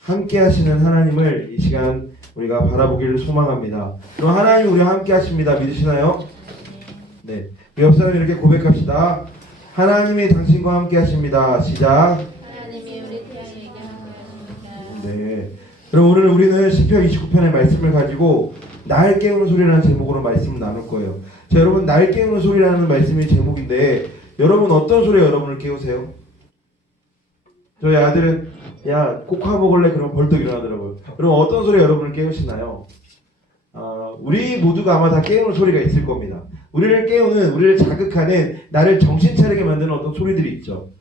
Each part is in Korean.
함께 하시는 하나님을 이 시간 우리가 바라보기를 소망합니다. 그럼 하나님 우리와 함께 하십니다. 믿으시나요? 네. 옆 사람 이렇게 고백합시다. 하나님이 당신과 함께 하십니다. 시작. 하나님이 우리 태양에게 함께하십니다. 네. 그럼 오늘 우리는 시편 29편의 말씀을 가지고 날 깨우는 소리라는 제목으로 말씀을 나눌 거예요. 자, 여러분 날 깨우는 소리라는 말씀이 제목인데 여러분 어떤 소리가 여러분을 깨우세요? 저희 아들은 야 코코아 먹을래? 그러면 벌떡 일어나더라고요. 그럼 어떤 소리가 여러분을 깨우시나요? 우리 모두가 아마 다 깨우는 소리가 있을 겁니다. 우리를 깨우는, 우리를 자극하는, 나를 정신 차리게 만드는 어떤 소리들이 있죠.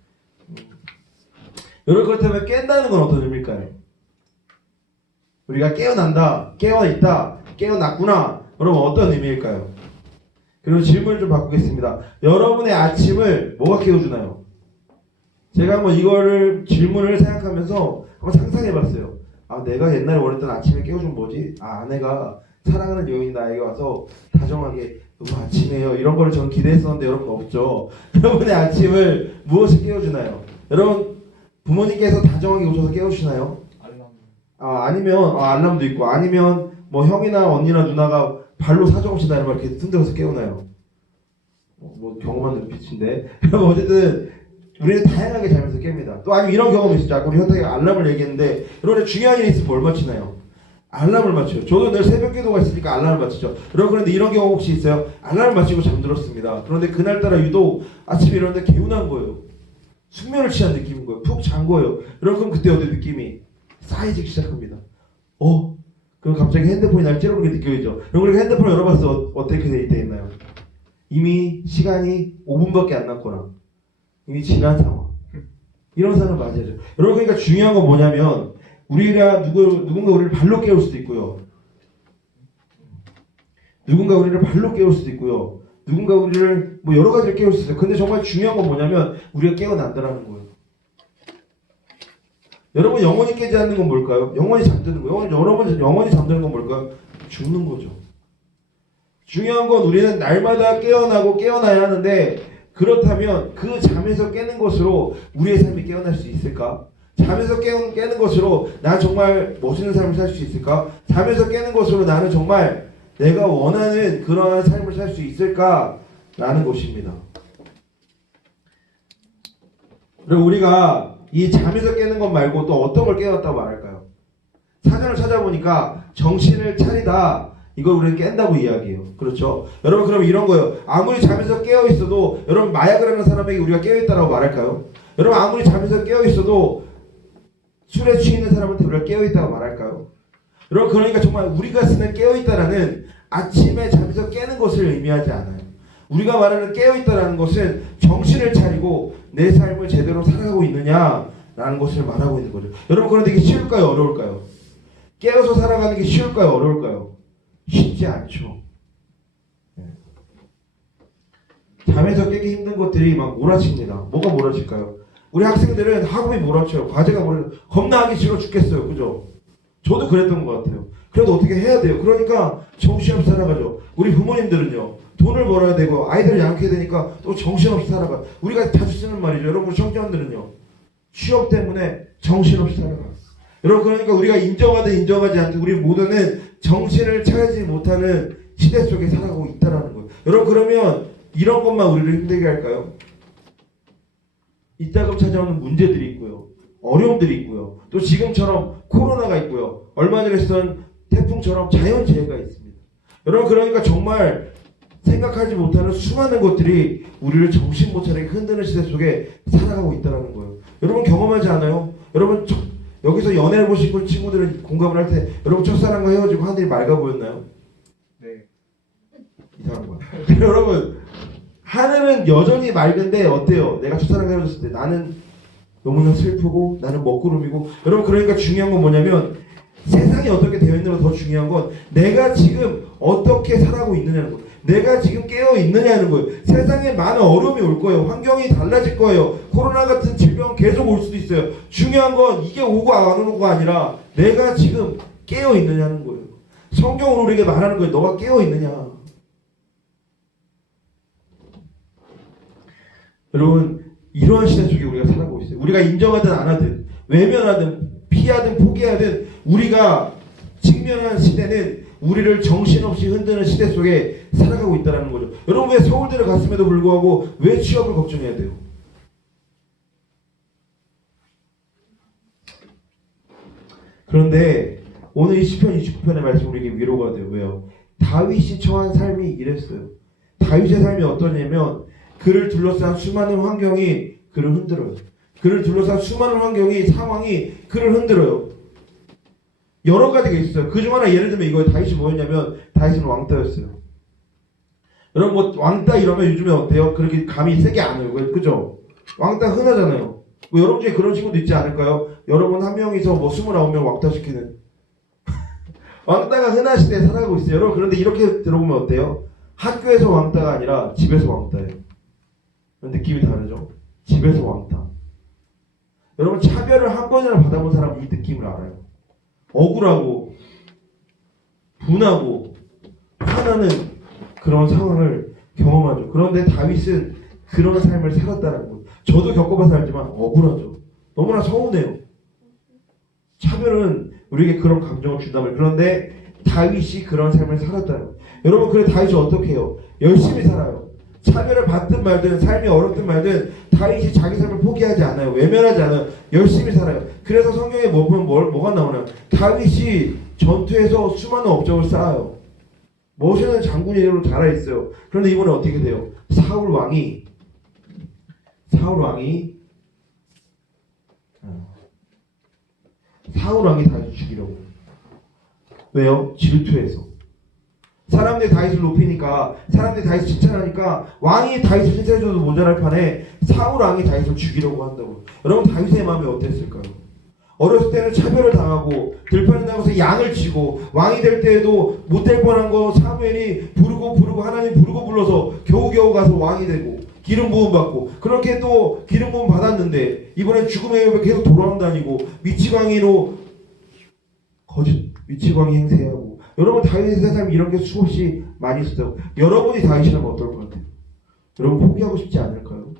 여러분 그렇다면 깬다는 건 어떤 의미일까요? 우리가 깨어난다, 깨어있다, 깨어났구나. 그러면 어떤 의미일까요? 그리고 질문을 좀 바꾸겠습니다. 여러분의 아침을 뭐가 깨워주나요? 제가 한번 이거를 질문을 생각하면서 한번 상상해봤어요. 내가 옛날에 원했던 아침에 깨워준 뭐지? 아내가 사랑하는 여인이 나에게 와서 다정하게 여러분 아침에요. 이런 거를 저는 기대했었는데 여러분 없죠. 여러분의 아침을 무엇이 깨워주나요? 여러분 부모님께서 다정하게 오셔서 깨워주시나요? 아니면 알람도 있고 아니면 뭐 형이나 언니나 누나가 발로 사정없이 나를 막 이렇게 흔들어서 깨우나요? 뭐 경험한 눈빛인데 어쨌든 우리는 다양하게 자면서 깹니다. 또 아니면 이런 경험이 있었죠. 아까 우리 현탁이가 알람을 얘기했는데 여러분 중요한 일이 있으면 뭘 맞추나요? 알람을 맞춰요. 저도 늘 새벽 기도가 있으니까 알람을 맞추죠. 여러분 그런데 이런 경험 혹시 있어요? 알람을 맞추고 잠들었습니다. 그런데 그날따라 유독 아침에 일어났는데 개운한 거예요. 숙면을 취한 느낌인 거예요. 푹 잔 거예요. 여러분 그럼 그때 어때 느낌이? 쌓이기 시작합니다. 그럼 갑자기 핸드폰이 날 찌르는 게 느껴지죠. 여러분 핸드폰을 열어봤을 때 어떻게 돼 있나요? 이미 시간이 5분밖에 안 남거나 이미 지난 상황. 이런 상황을 맞이하죠. 여러분 그러니까 중요한 건 뭐냐면 우리가 누군가 우리를 발로 깨울 수도 있고요. 누군가 우리를 발로 깨울 수도 있고요. 누군가 우리를 뭐 여러 가지를 깨울 수 있어요. 근데 정말 중요한 건 뭐냐면 우리가 깨어난다라는 거예요. 여러분 영원히 깨지 않는 건 뭘까요? 영원히 잠드는 거예요. 여러분 영원히 잠드는 건 뭘까요? 죽는 거죠. 중요한 건 우리는 날마다 깨어나고 깨어나야 하는데 그렇다면 그 잠에서 깨는 것으로 우리의 삶이 깨어날 수 있을까? 잠에서 깨는 것으로 나 정말 멋있는 삶을 살 수 있을까? 잠에서 깨는 것으로 나는 정말 내가 원하는 그러한 삶을 살 수 있을까? 라는 것입니다. 그리고 우리가 이 잠에서 깨는 것 말고 또 어떤 걸 깨웠다고 말할까요? 사전을 찾아보니까 정신을 차리다. 이걸 우리는 깬다고 이야기해요. 그렇죠? 여러분 그럼 이런 거예요. 아무리 잠에서 깨어있어도 여러분 마약을 하는 사람에게 우리가 깨어있다라고 말할까요? 여러분 아무리 잠에서 깨어있어도 술에 취해 사람한테 우리가 깨어있다고 말할까요? 여러분 그러니까 정말 우리가 쓰는 깨어있다라는 아침에 잠에서 깨는 것을 의미하지 않아요. 우리가 말하는 깨어있다라는 것은 정신을 차리고 내 삶을 제대로 살아가고 있느냐라는 것을 말하고 있는 거죠. 여러분 그런데 이게 쉬울까요? 어려울까요? 깨어서 살아가는 게 쉬울까요? 어려울까요? 쉽지 않죠. 잠에서 깨기 힘든 것들이 막 몰아칩니다. 뭐가 몰아칠까요? 우리 학생들은 학업이 몰아쳐요. 과제가 몰아쳐요. 겁나 하기 싫어 죽겠어요. 그죠? 저도 그랬던 것 같아요. 그래도 어떻게 해야 돼요. 그러니까 정신없이 살아가죠. 우리 부모님들은요. 돈을 벌어야 되고 아이들을 양육해야 되니까 또 정신없이 살아가요. 우리가 자주 쓰는 말이죠. 여러분 청년들은요. 취업 때문에 정신없이 살아가요. 여러분 그러니까 우리가 인정하든 인정하지 않든 우리 모두는 정신을 차리지 못하는 시대 속에 살아가고 있다는 거예요. 여러분 그러면 이런 것만 우리를 힘들게 할까요? 이따금 찾아오는 문제들이 있고요. 어려움들이 있고요. 또 지금처럼 코로나가 있고요. 얼마 전에 있었던 태풍처럼 자연재해가 있습니다. 여러분 그러니까 정말 생각하지 못하는 수많은 것들이 우리를 정신 못 차리게 흔드는 시대 속에 살아가고 있다는 거예요. 여러분 경험하지 않아요? 여러분 여기서 연애를 보신 친구들은 공감을 할 때 여러분 첫사랑과 헤어지고 하늘이 맑아 보였나요? 네. 이상한 거야. 여러분 하늘은 여전히 맑은데 어때요? 내가 첫사랑과 헤어졌을 때 나는 너무나 슬프고 나는 먹구름이고 여러분 그러니까 중요한 건 뭐냐면 세상이 어떻게 되어 있는 것보다 더 중요한 건 내가 지금 어떻게 살아가고 있느냐는 거예요. 내가 지금 깨어 있느냐는 거예요. 세상에 많은 어려움이 올 거예요. 환경이 달라질 거예요. 코로나 같은 질병 계속 올 수도 있어요. 중요한 건 이게 오고 안 오고가 아니라 내가 지금 깨어 있느냐는 거예요. 성경으로 우리에게 말하는 거예요. 너가 깨어 있느냐. 여러분 이러한 시대 속에 우리가 살아가고 있어요. 우리가 인정하든 안 하든 외면하든 포기하든 포기하든 우리가 직면한 시대는 우리를 정신없이 흔드는 시대 속에 살아가고 있다는 거죠. 여러분 왜 서울대를 갔음에도 불구하고 왜 취업을 걱정해야 돼요? 그런데 오늘 이 시편 29편의 말씀 우리에게 위로가 돼요. 왜요? 다윗이 처한 삶이 이랬어요. 다윗의 삶이 어떠냐면 그를 둘러싼 수많은 환경이 그를 흔들어요. 그를 둘러싼 수많은 환경이 상황이 그를 흔들어요. 여러 가지가 있어요. 그중 하나 예를 들면 이거예요. 다윗이 뭐였냐면 다윗은 왕따였어요. 여러분 뭐 왕따 이러면 요즘에 어때요? 그렇게 감이 세게 안 해요. 그죠? 왕따 흔하잖아요. 뭐 여러분 중에 그런 친구도 있지 않을까요? 여러분 한 명이서 뭐 29명 왕따시키는 왕따가 흔한 시대에 살아가고 있어요. 여러분 그런데 이렇게 들어보면 어때요? 학교에서 왕따가 아니라 집에서 왕따예요. 느낌이 다르죠? 집에서 왕따. 여러분 차별을 한 번이나 받아본 사람은 이 느낌을 알아요. 억울하고 분하고 화나는 그런 상황을 경험하죠. 그런데 다윗은 그런 삶을 살았다는 거예요. 저도 겪어봐서 알지만 억울하죠. 너무나 서운해요. 차별은 우리에게 그런 감정을 준다면 그런데 다윗이 그런 삶을 살았다는 거예요. 여러분 그래 다윗이 어떻게 해요? 열심히 살아요. 차별을 받든 말든 삶이 어렵든 말든 다윗이 자기 삶을 포기하지 않아요. 외면하지 않아요. 열심히 살아요. 그래서 성경에 뭐 보면 뭐가 나오나요? 다윗이 전투에서 수많은 업적을 쌓아요. 멋있는 장군으로 자라있어요. 그런데 이번에 어떻게 돼요? 사울 왕이 다윗을 죽이려고. 왜요? 질투해서. 사람들이 다윗을 높이니까 사람들이 다윗을 칭찬하니까 왕이 다윗을 칭찬해줘도 모자랄 판에 사울 왕이 다윗을 죽이려고 한다고. 여러분 다윗의 마음이 어땠을까요? 어렸을 때는 차별을 당하고 들판에 나가서 양을 치고 왕이 될 때에도 못될 뻔한 거 사무엘이 부르고 하나님 부르고 불러서 겨우겨우 가서 왕이 되고 기름 부음 받고 그렇게 또 기름 부음 받았는데 이번엔 죽음의 위협에 계속 돌아다니고 미치광이로 거짓 미치광이 행세하고. 여러분 다윗의 삶이 이런 게 수없이 많이 있었다고. 여러분이 다윗이라면 어떨 것 같아요? 여러분 포기하고 싶지 않을까요?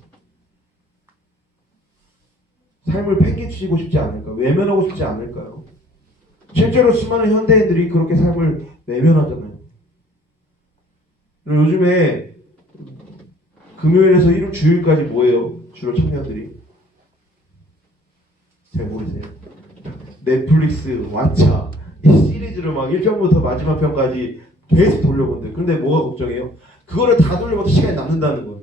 삶을 팽개치고 싶지 않을까요? 외면하고 싶지 않을까요? 실제로 수많은 현대인들이 그렇게 삶을 외면하잖아요. 요즘에 금요일에서 일요일 주일까지 뭐예요? 주로 청년들이 잘 모르세요? 넷플릭스, 왓챠 이 시리즈를 막 1편부터 마지막 편까지 계속 돌려본대. 근데 뭐가 걱정해요? 그거를 다 돌려봐도 시간이 남는다는 거예요.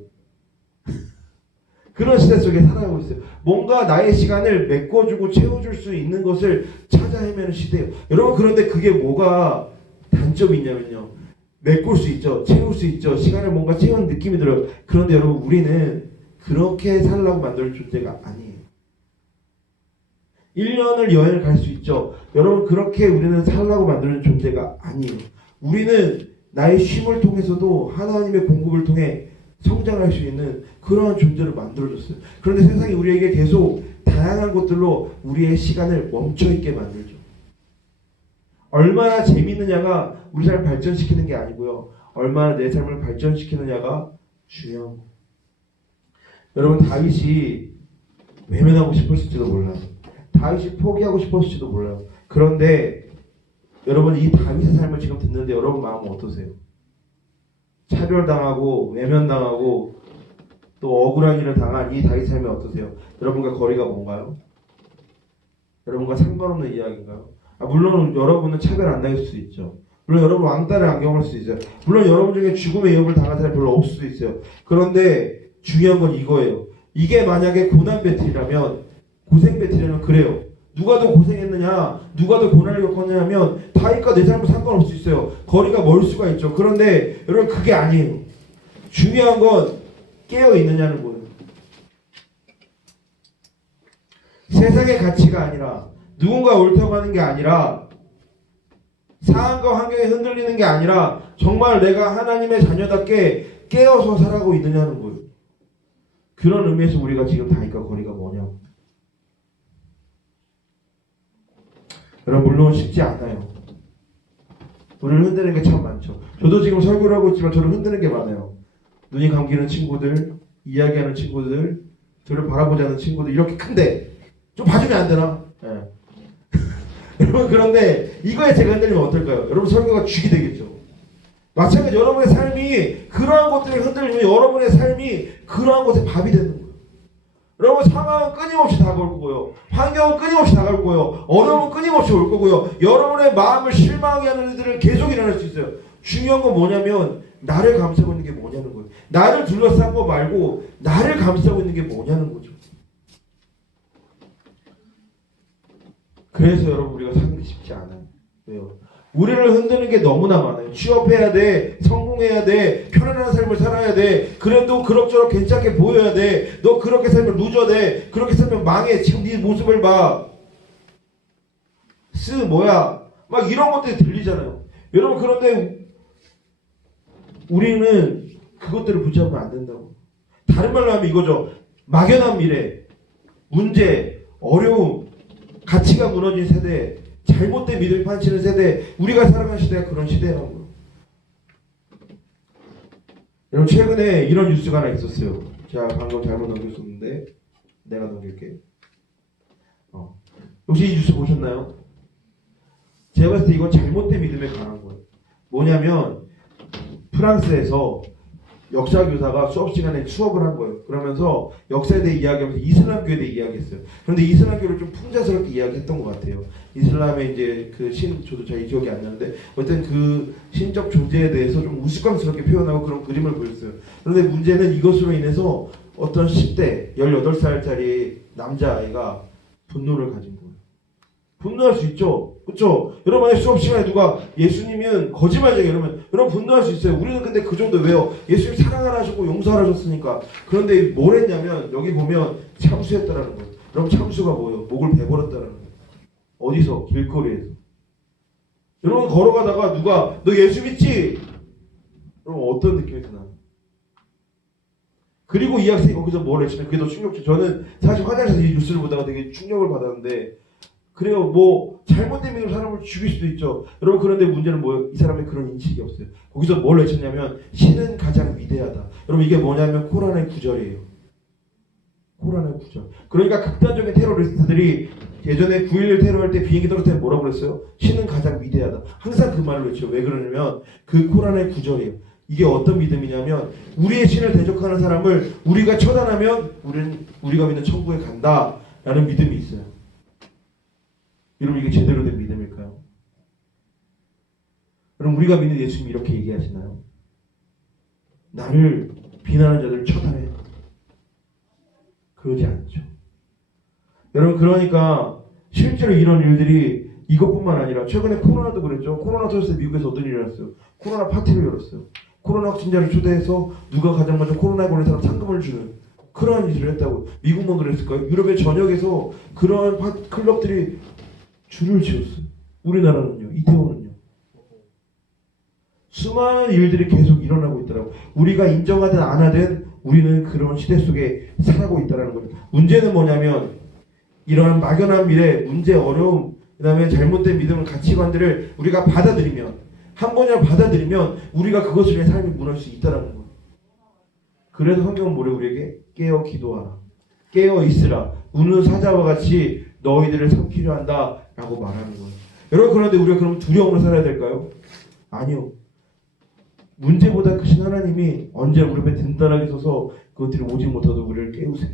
그런 시대 속에 살아가고 있어요. 뭔가 나의 시간을 메꿔주고 채워줄 수 있는 것을 찾아 헤매는 시대예요. 여러분 그런데 그게 뭐가 단점이 있냐면요. 메꿀 수 있죠. 채울 수 있죠. 시간을 뭔가 채우는 느낌이 들어요. 그런데 여러분 우리는 그렇게 살라고 만들 존재가 아니에요. 1년을 여행을 갈 수 있죠. 여러분 그렇게 우리는 살라고 만드는 존재가 아니에요. 우리는 나의 쉼을 통해서도 하나님의 공급을 통해 성장할 수 있는 그러한 존재를 만들어줬어요. 그런데 세상이 우리에게 계속 다양한 것들로 우리의 시간을 멈춰있게 만들죠. 얼마나 재밌느냐가 우리 삶을 발전시키는 게 아니고요. 얼마나 내 삶을 발전시키느냐가 중요한 거예요. 여러분 다윗이 외면하고 싶었을지도 몰라요. 다윗이 포기하고 싶었을지도 몰라요. 그런데 여러분 이 다윗의 삶을 지금 듣는데 여러분 마음은 어떠세요? 차별당하고 외면당하고 또 억울한 일을 당한 이 다윗 삶이 어떠세요? 여러분과 거리가 뭔가요? 여러분과 상관없는 이야기인가요? 물론 여러분은 차별 안 당할 수 있죠. 물론 여러분 왕따를 안 경험할 수 있어요. 물론 여러분 중에 죽음의 위협을 당한 사람이 별로 없을 수도 있어요. 그런데 중요한 건 이거예요. 이게 만약에 고난 배틀이라면 고생 배틀이라면 그래요. 누가 더 고생했느냐, 누가 더 고난을 겪었냐 하면 다윗과 내 삶은 상관없을 수 있어요. 거리가 멀 수가 있죠. 그런데 여러분 그게 아니에요. 중요한 건 깨어있느냐는 거예요. 세상의 가치가 아니라 누군가 옳다고 하는 게 아니라 상황과 환경에 흔들리는 게 아니라 정말 내가 하나님의 자녀답게 깨어서 살아가고 있느냐는 거예요. 그런 의미에서 우리가 지금 다윗과 거리가 뭐냐고. 여러분 물론 쉽지 않아요. 우리를 흔드는 게 참 많죠. 저도 지금 설교를 하고 있지만 저를 흔드는 게 많아요. 눈이 감기는 친구들, 이야기하는 친구들, 저를 바라보지 않는 친구들 이렇게 큰데 좀 봐주면 안 되나? 네. 여러분 그런데 이거에 제가 흔들리면 어떨까요? 여러분 설교가 죽이 되겠죠. 마찬가지 여러분의 삶이 그러한 것들에 흔들리면 여러분의 삶이 그러한 것에 밥이 되는 거예요. 여러분 상황은 끊임없이 다가올 거고요. 환경은 끊임없이 다가올 거고요. 어려움은 끊임없이 올 거고요. 여러분의 마음을 실망하게 하는 일들은 계속 일어날 수 있어요. 중요한 건 뭐냐면 나를 감싸고 있는 게 뭐냐는 거예요. 나를 둘러싼 거 말고 나를 감싸고 있는 게 뭐냐는 거죠. 그래서 여러분 우리가 사는 게 쉽지 않아요. 왜요? 우리를 흔드는 게 너무나 많아요. 취업해야 돼, 성공해야 돼, 편안한 삶을 살아야 돼. 그래도 그럭저럭 괜찮게 보여야 돼. 너 그렇게 살면 루저 돼. 그렇게 살면 망해. 지금 네 모습을 봐. 뭐야? 막 이런 것들이 들리잖아요. 여러분 그런데 우리는 그것들을 붙잡으면 안 된다고. 다른 말로 하면 이거죠. 막연한 미래, 문제, 어려움, 가치가 무너진 세대, 잘못된 믿음이 판치는 세대, 우리가 살아가는 시대가 그런 시대라고요. 여러분 최근에 이런 뉴스가 하나 있었어요. 제가 방금 잘못 넘겼었는데 내가 넘길게. 혹시 이 뉴스 보셨나요? 제가 봤을 때 이건 잘못된 믿음에 관한 거예요. 뭐냐면 프랑스에서 역사 교사가 수업 시간에 수업을 한 거예요. 그러면서 역사에 대해 이야기하면서 이슬람교에 대해 이야기했어요. 그런데 이슬람교를 좀 풍자스럽게 이야기했던 것 같아요. 이슬람의 이제 그 저도 잘 기억이 안 나는데 어쨌든 그 신적 존재에 대해서 좀 우스꽝스럽게 표현하고 그런 그림을 보였어요. 그런데 문제는 이것으로 인해서 어떤 10대 18살짜리 남자아이가 분노를 가진 거예요. 분노할 수 있죠. 그렇죠? 여러분 만약 수업 시간에 누가 예수님은 거짓말쟁이 이러면 여러분 분노할 수 있어요. 우리는 근데 그 정도 왜요? 예수님 사랑을 하셨고 용서를 하셨으니까. 그런데 뭘 했냐면 여기 보면 참수했다라는 거예요. 여러분 참수가 뭐예요? 목을 베버렸다라는 거예요. 어디서? 길거리에서. 여러분 걸어가다가 누가 너 예수 믿지? 여러분 어떤 느낌이 드나요? 그리고 이 학생이 거기서 뭘 했으면 그게 더 충격적. 저는 사실 화장실에서 이 뉴스를 보다가 되게 충격을 받았는데 그래요. 뭐 잘못된 믿음 사람을 죽일 수도 있죠. 여러분 그런데 문제는 뭐예요? 이 사람의 그런 인식이 없어요. 거기서 뭘 외쳤냐면 신은 가장 위대하다. 여러분 이게 뭐냐면 코란의 구절이에요. 코란의 구절. 그러니까 극단적인 테러리스트들이 예전에 9.11 테러할 때 비행기 떨어질 때 뭐라고 그랬어요? 신은 가장 위대하다. 항상 그 말을 외쳐요. 왜 그러냐면 그 코란의 구절이에요. 이게 어떤 믿음이냐면 우리의 신을 대적하는 사람을 우리가 처단하면 우리가 믿는 천국에 간다라는 믿음이 있어요. 여러분 이게 제대로 된 믿음일까요? 여러분 우리가 믿는 예수님이 이렇게 얘기하시나요? 나를 비난하는 자들을 처단해. 그러지 않죠. 여러분 그러니까 실제로 이런 일들이 이것뿐만 아니라 최근에 코로나도 그랬죠. 코로나 터졌을 때 미국에서 어떤 일이 일어났어요? 코로나 파티를 열었어요. 코로나 확진자를 초대해서 누가 가장 먼저 코로나에 걸린 사람 상금을 주는 그러한 일을 했다고. 미국만 그랬을까요? 유럽의 전역에서 그러한 클럽들이 줄을 지었어요. 우리나라는요. 이태원은요. 수많은 일들이 계속 일어나고 있더라고요. 우리가 인정하든 안 하든 우리는 그런 시대 속에 살아가고 있다는 거죠. 문제는 뭐냐면 이러한 막연한 미래, 문제, 어려움, 그 다음에 잘못된 믿음을 가치관들을 우리가 받아들이면 한 번이라도 받아들이면 우리가 그것을 위해 삶이 무너질 수 있다는 거예요. 그래서 성경은 뭐래 우리에게? 깨어 기도하라. 깨어 있으라. 우는 사자와 같이 너희들을 삼키려 한다 라고 말하는 거예요. 여러분 그런데 우리가 그럼 두려움으로 살아야 될까요? 아니요. 문제보다 크신 하나님이 언제 우리 앞에 든든하게 서서 그것들이 오지 못하도 우리를 깨우세요.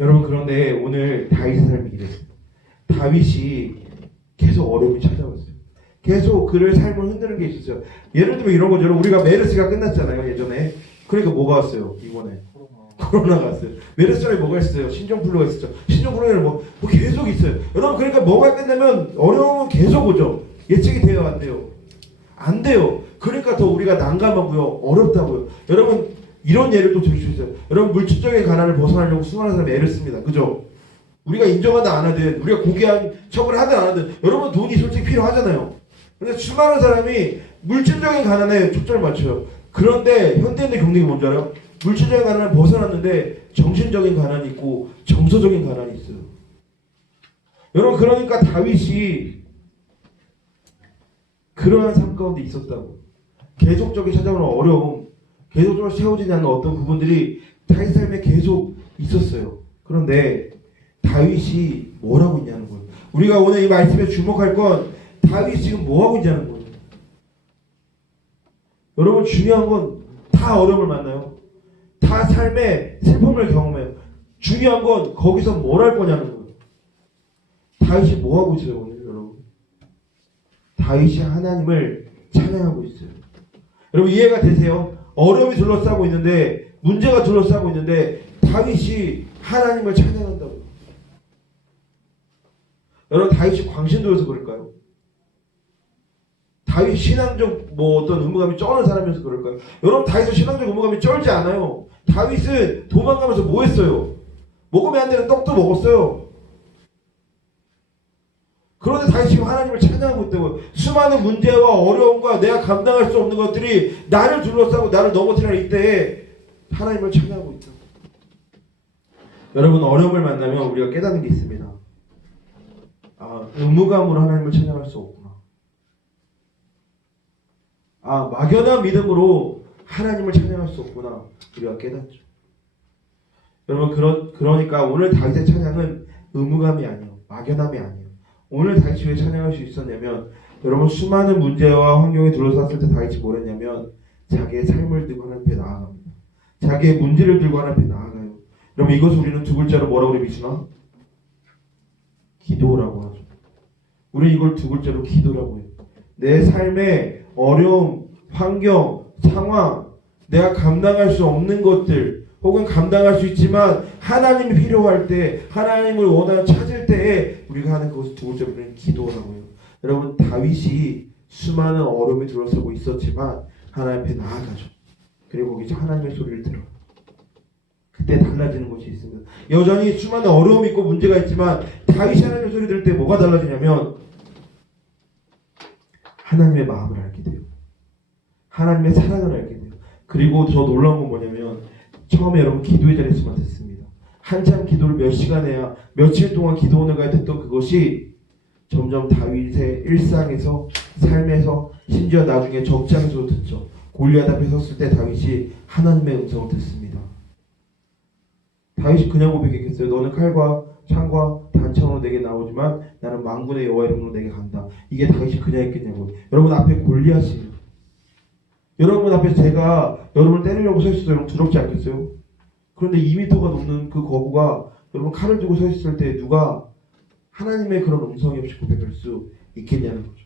여러분 그런데 오늘 다윗의 삶이 이랬어요. 다윗이 계속 어려움이 찾아왔어요. 계속 그를 삶을 흔드는 게 있었어요. 예를 들면 이런 거죠. 우리가 메르스가 끝났잖아요. 예전에. 그러니까 뭐가 왔어요? 이번에 코로나가 왔어요. 메르스 전에 뭐가 있어요? 신종플루가 있었죠. 신종플루에는 뭐 계속 있어요. 여러분 그러니까 뭐가 끝나면 어려움은 계속 오죠. 예측이 돼요? 안 돼요? 안 돼요. 그러니까 더 우리가 난감하고요. 어렵다고요. 여러분 이런 예를 또 들 수 있어요. 여러분 물질적인 가난을 벗어나려고 수많은 사람이 애를 씁니다. 그죠? 우리가 인정하든 안 하든 우리가 고귀한 척을 하든 안 하든 여러분 돈이 솔직히 필요하잖아요. 근데 수많은 사람이 물질적인 가난에 초점을 맞춰요. 그런데 현대인들 겪는 게 뭔지 알아요? 물질적인 가난을 벗어났는데 정신적인 가난이 있고 정서적인 가난이 있어요. 여러분 그러니까 다윗이 그러한 삶 가운데 있었다고. 계속적인 찾아오는 어려움, 계속적으로 채워지지 않는 어떤 부분들이 다윗 삶에 계속 있었어요. 그런데 다윗이 뭘 하고 있냐는 거예요. 우리가 오늘 이 말씀에 주목할 건 다윗이 지금 뭐 하고 있냐는 거예요. 여러분 중요한 건 다 어려움을 만나요. 다 삶의 슬픔을 경험해요. 중요한 건 거기서 뭘 할 거냐는 거예요. 다윗이 뭐 하고 있어요 오늘 여러분? 다윗이 하나님을 찬양하고 있어요. 여러분 이해가 되세요? 어려움이 둘러싸고 있는데 문제가 둘러싸고 있는데 다윗이 하나님을 찬양한다고요. 여러분 다윗이 광신도여서 그럴까요? 다윗 신앙적 뭐 어떤 의무감이 쩌는 사람이어서 그럴까요? 여러분 다윗은 신앙적 의무감이 쩔지 않아요. 다윗은 도망가면서 뭐 했어요? 먹으면 안 되는 떡도 먹었어요. 그런데 다윗이 지금 하나님을 찬양하고 있다고요. 수많은 문제와 어려움과 내가 감당할 수 없는 것들이 나를 둘러싸고 나를 넘어뜨리는 이때에 하나님을 찬양하고 있다. 여러분 어려움을 만나면 우리가 깨닫는 게 있습니다. 의무감으로 하나님을 찬양할 수 없구나. 막연한 믿음으로 하나님을 찬양할 수 없구나. 우리가 깨닫죠. 여러분 그러니까 오늘 다윗의 찬양은 의무감이 아니에요. 막연함이 아니에요. 오늘 다윗이 왜 찬양할 수 있었냐면 여러분 수많은 문제와 환경에 둘러쌌을 때 다윗이 뭘 했냐면 자기의 삶을 들고 하나님 앞에 나아갑니다. 자기의 문제를 들고 하나님 앞에 나아가요. 여러분 이것을 우리는 두 글자로 뭐라고 그래 미시나? 기도라고 하죠. 우리 이걸 두 글자로 기도라고 해요. 내 삶의 어려움, 환경, 상황, 내가 감당할 수 없는 것들 혹은 감당할 수 있지만 하나님이 필요할 때 하나님을 원하는 찾을 때에 우리가 하는 그것을 두 글자로 우리는 기도라고 해요. 여러분 다윗이 수많은 어려움이 둘러싸고 있었지만 하나님 앞에 나아가죠. 그리고 거기서 하나님의 소리를 들어요. 그때 달라지는 것이 있습니다. 여전히 수많은 어려움이 있고 문제가 있지만 다윗이 하나님의 소리 들을 때 뭐가 달라지냐면 하나님의 마음을 알게 돼요. 하나님의 사랑을 알게 돼요. 그리고 더 놀라운 건 뭐냐면 처음에 여러분 기도의 자리에서만 듣습니다. 한참 기도를 몇 시간 해야 며칠 동안 기도원을 가야 됐던 그것이 점점 다윗의 일상에서 삶에서 심지어 나중에 적장에서도 듣죠. 골리앗 앞에 섰을 때 다윗이 하나님의 음성을 듣습니다. 다윗이 그냥 고백했겠어요. 너는 칼과 창과 단창으로 내게 나오지만 나는 만군의 여호와 이름으로 내게 간다. 이게 다윗이 그냥 했겠냐고요. 여러분 앞에 골리앗이에요. 여러분 앞에 제가 여러분을 때리려고 서 있어요. 여러분 두렵지 않겠어요? 그런데 2m가 넘는 그 거구가 여러분 칼을 들고 서 있을 때 누가 하나님의 그런 음성이 없이 고백할 수 있겠냐는 거죠.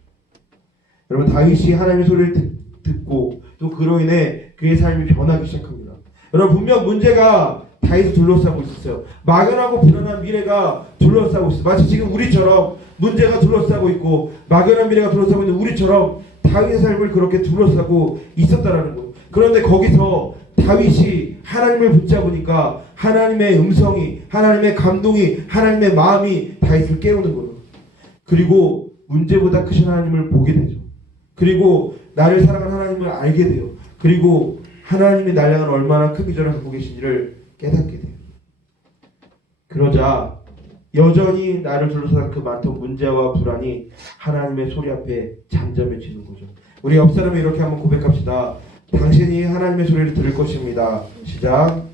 여러분 다윗이 하나님의 소리를 듣고 또 그로 인해 그의 삶이 변하기 시작합니다. 여러분 분명 문제가 다윗을 둘러싸고 있었어요. 막연하고 불안한 미래가 둘러싸고 있어요. 마치 지금 우리처럼 문제가 둘러싸고 있고 막연한 미래가 둘러싸고 있는 우리처럼 다윗의 삶을 그렇게 둘러싸고 있었다라는 거예요. 그런데 거기서 다윗이 하나님을 붙잡으니까 하나님의 음성이, 하나님의 감동이, 하나님의 마음이 다윗을 깨우는 거예요. 그리고 문제보다 크신 하나님을 보게 되죠. 그리고 나를 사랑하는 하나님을 알게 돼요. 그리고 하나님이 날 향한 얼마나 큰 비전을 갖고 계신지를 깨닫게 돼요. 그러자 여전히 나를 둘러싼 그 많던 문제와 불안이 하나님의 소리 앞에 잠잠해지는 거죠. 우리 옆 사람이 이렇게 한번 고백합시다. 당신이 하나님의 소리를 들을 것입니다. 시작.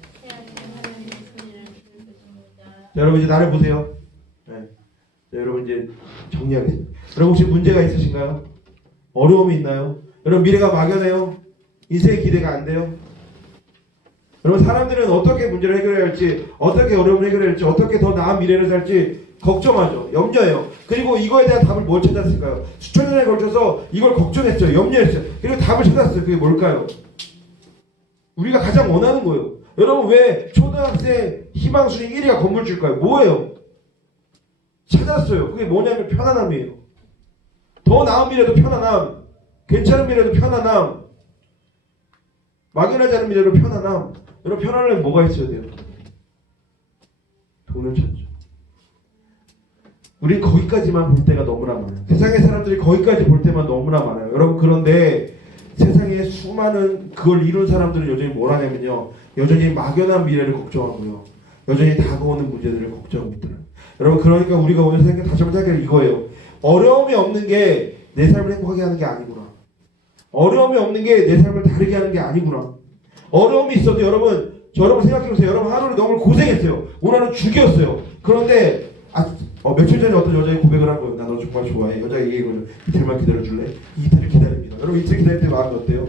자, 여러분 이제 나를 보세요. 네. 자, 여러분 이제 정리하겠습니다. 여러분 혹시 문제가 있으신가요? 어려움이 있나요? 여러분 미래가 막연해요? 인생의 기대가 안 돼요? 여러분 사람들은 어떻게 문제를 해결해야 할지, 어떻게 어려움을 해결해야 할지, 어떻게 더 나은 미래를 살지 걱정하죠. 염려해요. 그리고 이거에 대한 답을 뭘 찾았을까요? 수천 년에 걸쳐서 이걸 걱정했어요. 염려했어요. 그리고 답을 찾았어요. 그게 뭘까요? 우리가 가장 원하는 거예요. 여러분 왜 초등학생 희망순위 1위가 건물주일까요? 뭐예요? 찾았어요. 그게 뭐냐면 편안함이에요. 더 나은 미래도 편안함, 괜찮은 미래도 편안함, 막연하지 않은 미래도 편안함. 여러분 편안하려면 뭐가 있어야 돼요? 돈을 찾죠. 우린 거기까지만 볼 때가 너무나 많아요. 세상의 사람들이 거기까지 볼 때만 너무나 많아요. 여러분 그런데 세상에 수많은 그걸 이룬 사람들은 여전히 뭘 하냐면요, 여전히 막연한 미래를 걱정하고요, 여전히 다가오는 문제들을 걱정하고 있더라고요. 여러분 그러니까 우리가 오늘 다시 한번 생각해 이거예요. 어려움이 없는 게 내 삶을 행복하게 하는 게 아니구나. 어려움이 없는 게 내 삶을 다르게 하는 게 아니구나. 어려움이 있어도 여러분 여러분 생각해보세요. 여러분 하루를 너무 고생했어요. 오늘 하루 죽였어요. 그런데 며칠 전에 어떤 여자의 고백을 한 거예요. 나 너 정말 좋아해. 여자가 얘기해보죠. 이틀만 기다려줄래? 이틀을 기다립니다. 여러분 이틀 기다릴 때 마음이 어때요?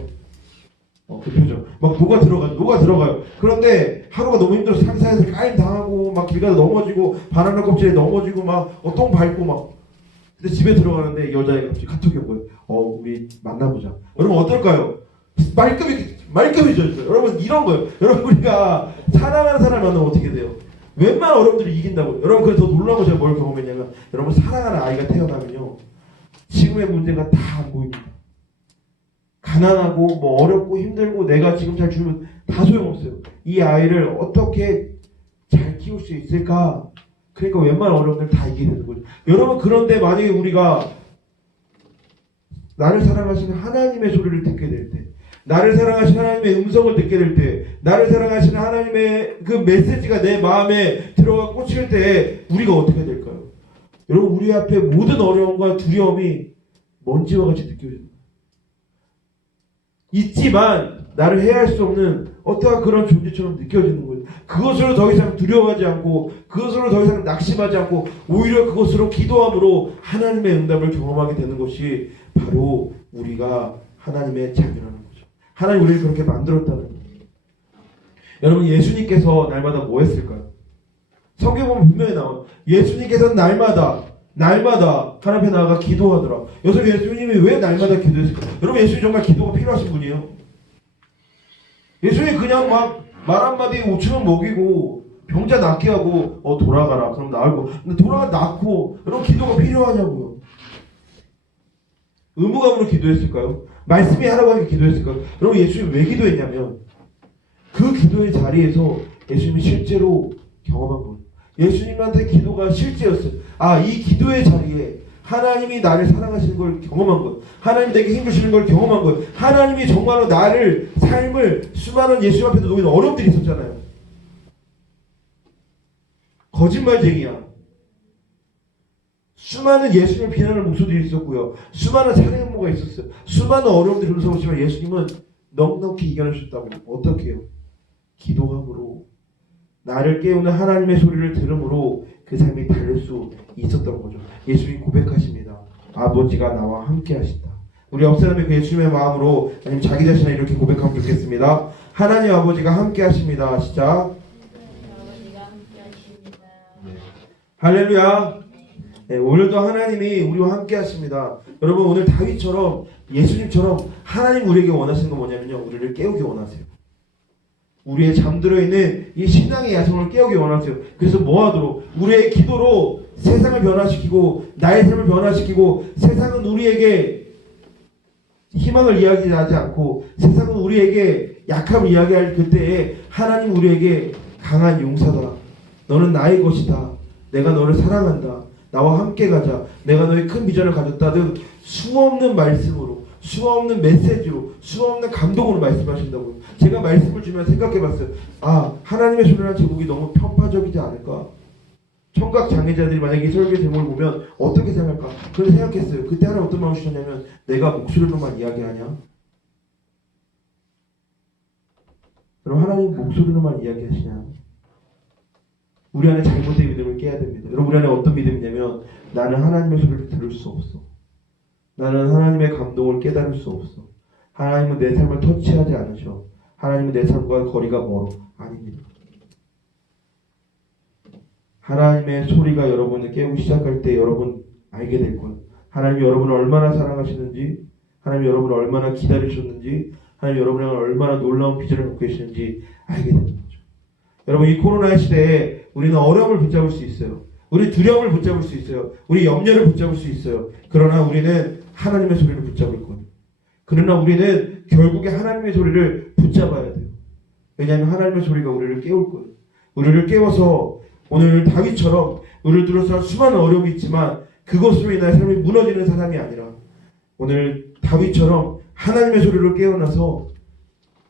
그 표정. 막 녹아들어가요. 그런데 하루가 너무 힘들어서 상사에서 까임 당하고 막 길 가다 넘어지고 바나나 껍질에 넘어지고 막 똥 밟고 막. 근데 집에 들어가는데 이 여자애가 갑자기 카톡이 온 거예요. 우리 만나보자. 여러분 어떨까요? 말끔해졌어요. 여러분 이런 거예요. 여러분 우리가 사랑하는 사람을 만나면 어떻게 돼요? 웬만한 어려움들이 이긴다고요. 여러분 그래서 더 놀라운 거 제가 뭘 경험했냐면 여러분 사랑하는 아이가 태어나면요. 지금의 문제가 다 안 보입니다. 가난하고 뭐 어렵고 힘들고 내가 지금 잘 주면 다 소용없어요. 이 아이를 어떻게 잘 키울 수 있을까? 그러니까 웬만한 어려움들 다 이기게 되는 거죠. 여러분 그런데 만약에 우리가 나를 사랑하시는 하나님의 소리를 듣게 될 때, 나를 사랑하시는 하나님의 음성을 듣게 될 때, 나를 사랑하시는 하나님의 그 메시지가 내 마음에 들어가 꽂힐 때 우리가 어떻게 될까요? 여러분 우리 앞에 모든 어려움과 두려움이 먼지와 같이 느껴집니다. 있지만 나를 해할 수 없는 어떠한 그런 존재처럼 느껴지는 거예요. 그것으로 더 이상 두려워하지 않고 그것으로 더 이상 낙심하지 않고 오히려 그것으로 기도함으로 하나님의 응답을 경험하게 되는 것이 바로 우리가 하나님의 자녀라는 거죠. 하나님 우리를 그렇게 만들었다는 거예요. 여러분 예수님께서 날마다 뭐 했을까요? 성경 보면 분명히 나와요. 예수님께서는 날마다 하나님 앞에 나아가 기도하더라. 여기서 예수님이 왜 날마다 기도했을까요? 여러분 예수님 정말 기도가 필요하신 분이에요. 예수님 그냥 막 말 한마디에 5,000원 먹이고 병자 낫게 하고 돌아가라 그럼 나을고 근데 돌아가 낫고 여러분 기도가 필요하냐고요. 의무감으로 기도했을까요? 말씀이 하라고 하니까 기도했을까요? 여러분 예수님 왜 기도했냐면 그 기도의 자리에서 예수님이 실제로 경험한 거예요. 예수님한테 기도가 실제였어요. 이 기도의 자리에 하나님이 나를 사랑하시는 걸 경험한 거예요. 하나님 내게 힘 주시는 걸 경험한 거예요. 하나님이 정말로 나를 삶을 수많은 예수님 앞에서 놓이는 어려움들이 있었잖아요. 거짓말쟁이야. 수많은 예수님을 비난하는 목소리들이 있었고요. 수많은 살해 음모가 있었어요. 수많은 어려움들이 흘러오지만 예수님은 넉넉히 이겨내셨다고. 어떻게 해요? 기도함으로 나를 깨우는 하나님의 소리를 들음으로 그 삶이 달릴 수 있었던 거죠. 예수님 고백하십니다. 아버지가 나와 함께 하신다. 우리 옆사람의 그 예수님의 마음으로 아니면 자기 자신을 이렇게 고백하면 좋겠습니다. 하나님 아버지가 함께 하십니다. 시작. 아버지가 함께 하십니다. 네. 할렐루야. 네, 오늘도 하나님이 우리와 함께 하십니다. 여러분 오늘 다윗처럼 예수님처럼 하나님 우리에게 원하시는 건 뭐냐면요. 우리를 깨우기 원하세요. 우리의 잠들어 있는 이 신앙의 야성을 깨우기 원하세요. 그래서 뭐하도록 우리의 기도로 세상을 변화시키고 나의 삶을 변화시키고 세상은 우리에게 희망을 이야기하지 않고 세상은 우리에게 약함을 이야기할 그때에 하나님 우리에게 강한 용사다. 너는 나의 것이다. 내가 너를 사랑한다. 나와 함께 가자. 내가 너의 큰 비전을 가졌다 등 수없는 말씀으로 수없는 메시지로 수없는 감동으로 말씀하신다고요. 제가 말씀을 주면 생각해봤어요. 하나님의 소리라는 제목이 너무 편파적이지 않을까? 청각 장애자들이 만약에 이 설교 제목을 보면 어떻게 생각할까? 그런데 생각했어요. 그때 하나님 어떤 마음을 주셨냐면 내가 목소리로만 이야기하냐? 그럼 하나님 목소리로만 이야기하시냐? 우리 안에 잘못된 믿음을 깨야 됩니다. 여러분 우리 안에 어떤 믿음이냐면 나는 하나님의 소리를 들을 수 없어. 나는 하나님의 감동을 깨달을 수 없어. 하나님은 내 삶을 터치하지 않으셔. 하나님은 내 삶과 거리가 멀어. 아닙니다. 하나님의 소리가 여러분을 깨우기 시작할 때 여러분 알게 될 거예요. 하나님이 여러분을 얼마나 사랑하시는지, 하나님이 여러분을 얼마나 기다리셨는지, 하나님이 여러분을 얼마나 놀라운 비전을 갖고 계시는지 알게 되는 거죠. 여러분 이 코로나 시대에 우리는 어려움을 붙잡을 수 있어요. 우리 두려움을 붙잡을 수 있어요. 우리 염려를 붙잡을 수 있어요. 그러나 우리는 하나님의 소리를 붙잡을 거예요. 그러나 우리는 결국에 하나님의 소리를 붙잡아야 돼요. 왜냐하면 하나님의 소리가 우리를 깨울 거예요. 우리를 깨워서 오늘 다윗처럼 우리를 둘러싼 수많은 어려움이 있지만 그것으로 인하여 삶이 무너지는 사람이 아니라 오늘 다윗처럼 하나님의 소리를 깨어나서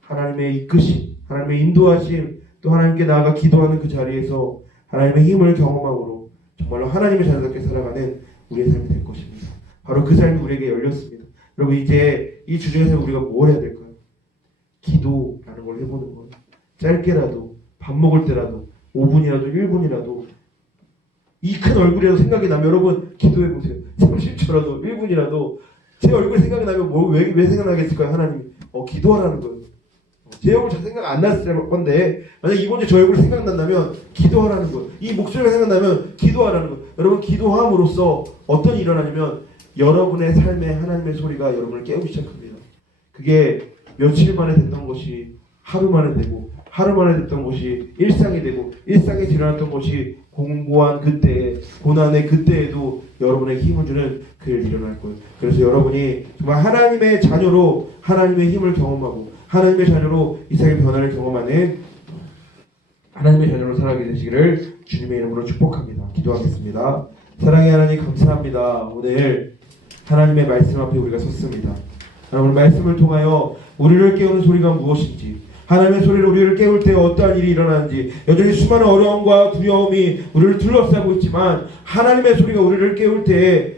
하나님의 이끄심, 하나님의 인도하심, 또 하나님께 나아가 기도하는 그 자리에서 하나님의 힘을 경험함으로 정말로 하나님의 자녀답게 살아가는 우리의 삶이 될 것입니다. 바로 그 삶이 우리에게 열렸습니다. 여러분 이제 이 주제에서 우리가 뭘 해야 될까요? 기도라는 걸 해보는 거예요. 짧게라도 밥 먹을 때라도 5분이라도 1분이라도 이 큰 얼굴이라도 생각이 나면 여러분 기도해 보세요. 30초라도 1분이라도 제 얼굴이 생각이 나면 왜 생각나겠을까요? 하나님 기도하라는 거예요. 제 얼굴 잘 생각 안 났을 건데 만약 이번 주에 저 얼굴이 생각난다면 기도하라는 거예요. 이 목소리가 생각나면 기도하라는 거예요. 여러분 기도함으로써 어떤 일이 일어나냐면 여러분의 삶에 하나님의 소리가 여러분을 깨우기 시작합니다. 그게 며칠 만에 됐던 것이 하루 만에 되고 하루 만에 됐던 것이 일상이 되고 일상에서 일어났던 것이 공고한 그때에 고난의 그때에도 여러분의 힘을 주는 그 일 일어날 거예요. 그래서 여러분이 정말 하나님의 자녀로 하나님의 힘을 경험하고 하나님의 자녀로 이상의 변화를 경험하는 하나님의 자녀로 살아가게 되시기를 주님의 이름으로 축복합니다. 기도하겠습니다. 사랑의 하나님 감사합니다. 오늘 하나님의 말씀 앞에 우리가 섰습니다. 오늘 말씀을 통하여 우리를 깨우는 소리가 무엇인지 하나님의 소리를 우리를 깨울 때 어떠한 일이 일어나는지 여전히 수많은 어려움과 두려움이 우리를 둘러싸고 있지만 하나님의 소리가 우리를 깨울 때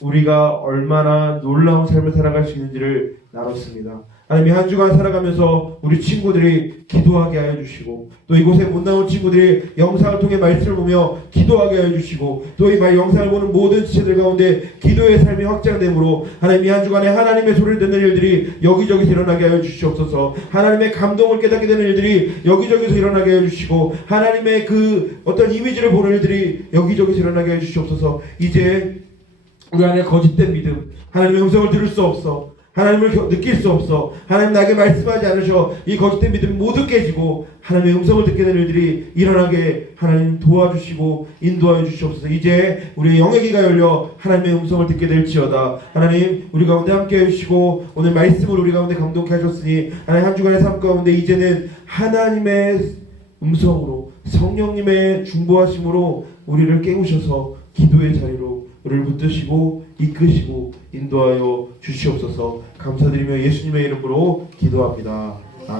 우리가 얼마나 놀라운 삶을 살아갈 수 있는지를 나눴습니다. 하나님 한 주간 살아가면서 우리 친구들이 기도하게 하여 주시고 또 이곳에 못 나온 친구들이 영상을 통해 말씀을 보며 기도하게 하여 주시고 또 이 영상을 보는 모든 지체들 가운데 기도의 삶이 확장되므로 하나님 이 한 주간에 하나님의 소리를 듣는 일들이 여기저기서 일어나게 하여 주시옵소서. 하나님의 감동을 깨닫게 되는 일들이 여기저기서 일어나게 하여 주시고 하나님의 그 어떤 이미지를 보는 일들이 여기저기서 일어나게 하여 주시옵소서. 이제 우리 안에 거짓된 믿음 하나님의 음성을 들을 수 없어 하나님을 느낄 수 없어 하나님 나에게 말씀하지 않으셔 이 거짓된 믿음이 모두 깨지고 하나님의 음성을 듣게 되는 일들이 일어나게 하나님 도와주시고 인도하여 주시옵소서. 이제 우리의 영의 귀가 열려 하나님의 음성을 듣게 될지어다. 하나님 우리 가운데 함께 해주시고 오늘 말씀을 우리 가운데 감동케 하셨으니 하나님 한 주간의 삶 가운데 이제는 하나님의 음성으로 성령님의 중보하심으로 우리를 깨우셔서 기도의 자리로 우리를 붙드시고 이끄시고 인도하여 주시옵소서. 감사드리며 예수님의 이름으로 기도합니다.